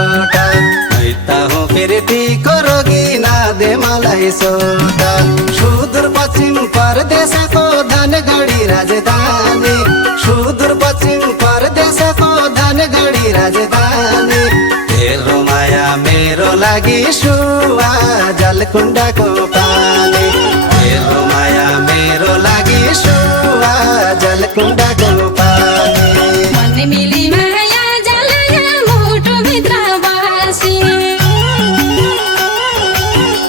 छोटा मैता हूँ फिरती करोगी ना दे मलाई सोटा सुदूर पश्चिम परदेशको धनगढी राजधानी सुदूर पश्चिम परदेशको धनगढी राजधानी तेरो माया मेरो लागि सुवा जलकुण्डको पानी तेरो माया मेरो लागि सुवा जलकुण्डको पानी मन मिली माया जलया मुटु भित्र बसी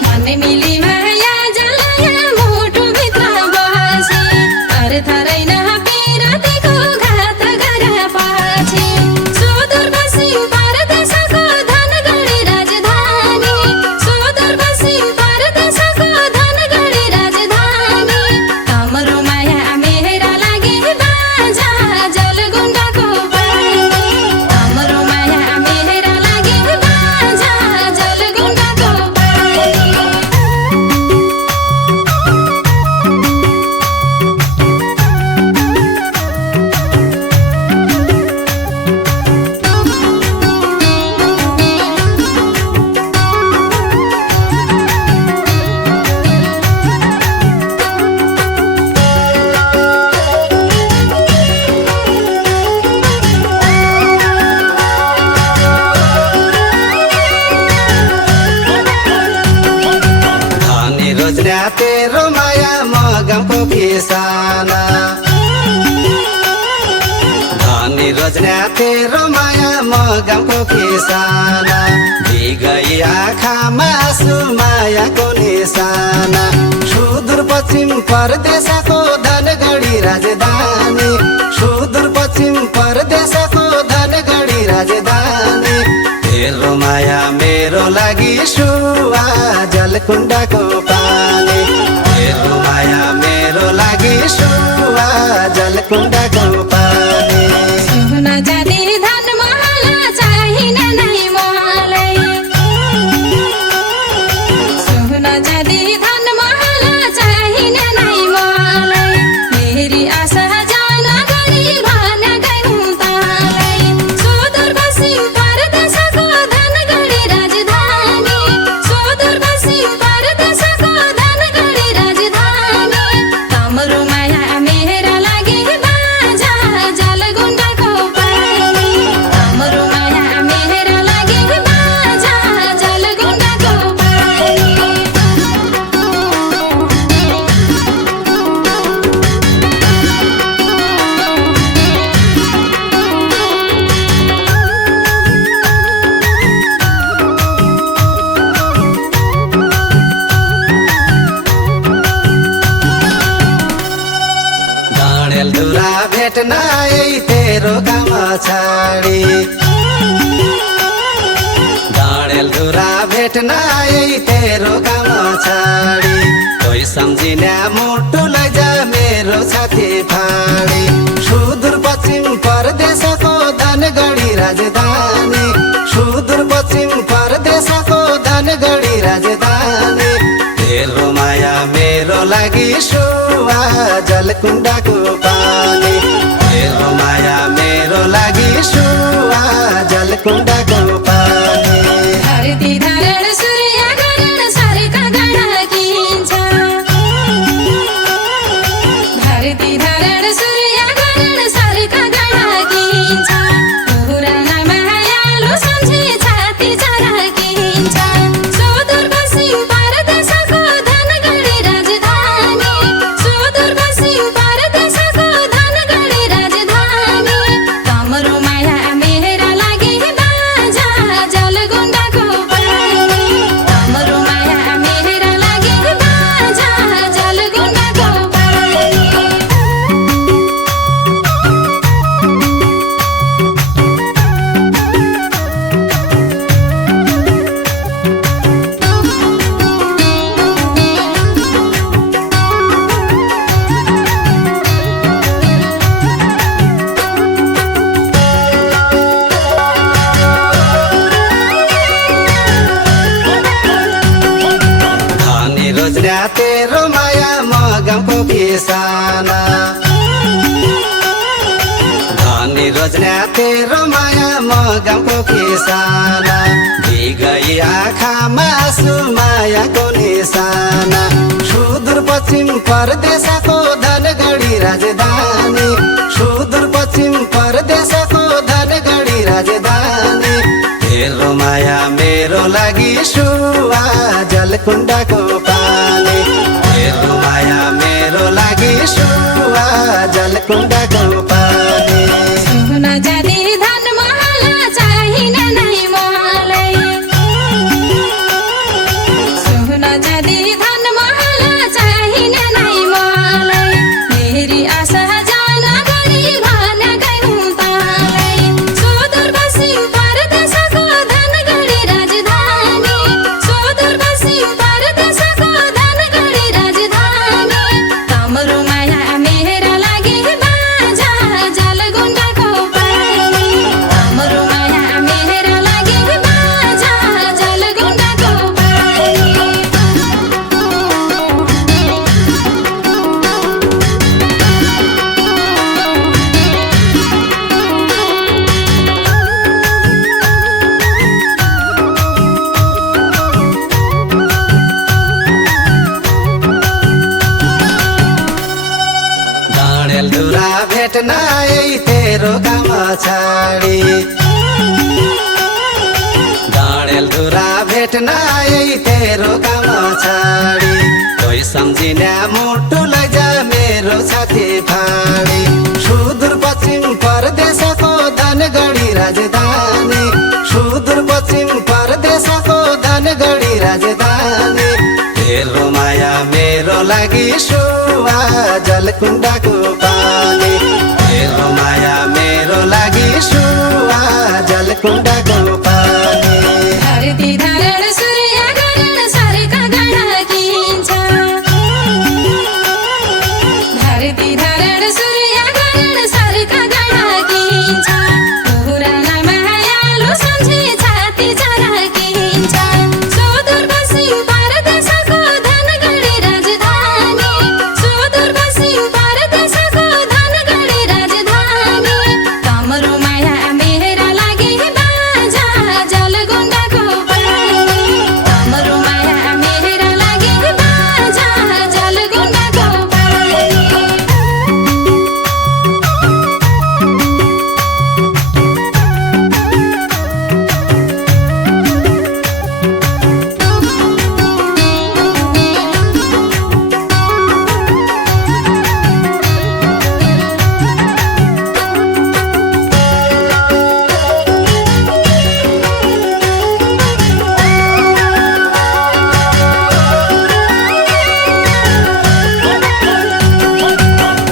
मन मिली माया जलया मुटु भित्र बसी थरथरै नपिरतीको घात गरेपछि सुदूर पश्चिम परदेशको धनगढी राजधानी सुदूर पश्चिम परदेशको धनगढी राजधानी तमरो माया मेरा लागि बाजा जलकुण्डको पानी तमरो माया मेरा लागि बाजा जलकुण्डको पानी धनी रोज्या तेरो माया मगमको किसाना धनी रोज्या तेरो माया मगमको किसाना बिगई आँखामा आँसु मायाको निशाना सुदूर पश्चिम परदेशको धनगढी राजधानी सुदूर पश्चिम परदेशको धनगढी राजधानी तेरो माया मेरो लागि सुवा जलकुण्डको पानी तेरो माया मेरो लागि सुवा जलकुण्डको पानी सुन जाति धन महल चाहिन नै मलाई सुन जाति धन महल चाहिन नै मलाई मेरी आशा जान गरी भन गयौँ तँलाई सुदूर पश्चिम परदेशको धनगढी राजधानी सुदूर पश्चिम परदेशको धनगढी राजधानी तमरो माया मेरा लागि बाजा जलकुण्डको पानी तमरो माया मेरा लागि बाजा जलकुण्डको पानी डाँडेलधुरा भेट्न यही तेरो काम छाडी डाँडेलधुरा भेट्न यही तेरो काम छाडी कोही सम्झिने मुटु लैजा मेरो छाती फाडी सुदूर पश्चिम परदेशको धनगढी राजधानी सुदूर पश्चिम परदेशको धनगढी राजधानी तेरो माया मेरो लागि सुवा जलकुण्डको पानी तेरो माया मेरो लागि सुवा जलकुण्डको पानी धरती धारण सूर्य गगन सरका गढकिन्छ धरती धारण सूर्य गगन सरका गढकिन्छ पुराना मायालु सम्झी छाती चरकिन्छ सुदूर पश्चिम परदेशको धनगढी राजधानी सुदूर पश्चिम परदेशको धनगढी राजधानी तमरो माया मेरा लागि बाजा जलकुण्डको पानी तमरो माया मेरा लागि बाजा जलकुण्डको पानी धनी रोज्या तेरो माया मगमको किसाना धनी रोज्या तेरो माया मगमको किसाना आँसु मायाको निशाना सुदूरपश्चिम परदेशको धनगढी राजधानी सुदूरपश्चिम परदेशको धनगढी राजधानी तेरो माया मेरो लागि सुवा जलकुण्डको पानी तेरो माया मेरो लागि सुवा जलकुण्डको पानी सोना जाति धन महल चाहिन नै मलाई सोना जाति धन महल चाहिन नै मलाई मेरी आशा जान गरी भनेकै हुँ तँलाई सुदूरपश्चिम परदेशको धनगढी राजधानी सुदूरपश्चिम परदेशको धनगढी राजधानी तम्रो माया मेरा लागि बाजा जलकुण्डको पानी तम्रो माया मेरा लागि बाजा जलकुण्डको पानी डाँडेलधुरा भेट्न यही तेरो काम छाडी डाँडेलधुरा भेट्न यही तेरो काम छाडी कोही सम्झिने मुटु लैजा मेरो छाती फाडी सुदूरपश्चिम परदेशको धनगढी राजधानी सुदूरपश्चिम परदेशको धनगढी राजधानी तेरो माया मेरो लागि सुवा जलकुण्डको पानी तेरो माया मेरो लागि सुवा जलकुण्डको पानी धरती धारण सूर्य गगन सरका गढकिन्छ धरती धारण सूर्य गगन सरका गढकिन्छ पुराना मायालु सम्झी छाती चरकिन्छ सुदूरपश्चिम परदेशको धनगढी राजधानी सुदूरपश्चिम परदेशको धनगढी राजधानी तम्रो माया मेरा लागि बाजा जलकुण्डको पानी तम्रो माया मेरा लागि बाजा जलकुण्डको पानी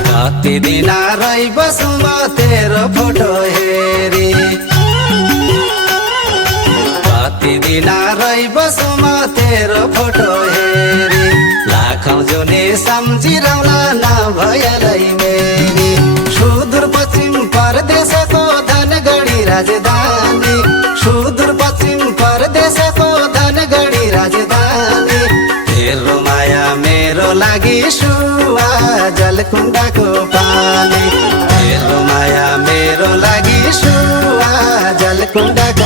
कति दिन रही बसौँ म तेरो फोटो हेरी कति दिन रही बसौँ म तेरो फोटो हेरी लाखौँ जुनी सम्झिरहला नभएलै मेरी सुदूरपश्चिम परदेशको धनगढी राजधानी सुदूरपश्चिम परदेशको धनगढी राजधानी तेरो माया मेरो लागि सुवा जलकुण्डको पानी तेरो माया मेरो लागि सुवा जलकुण्डको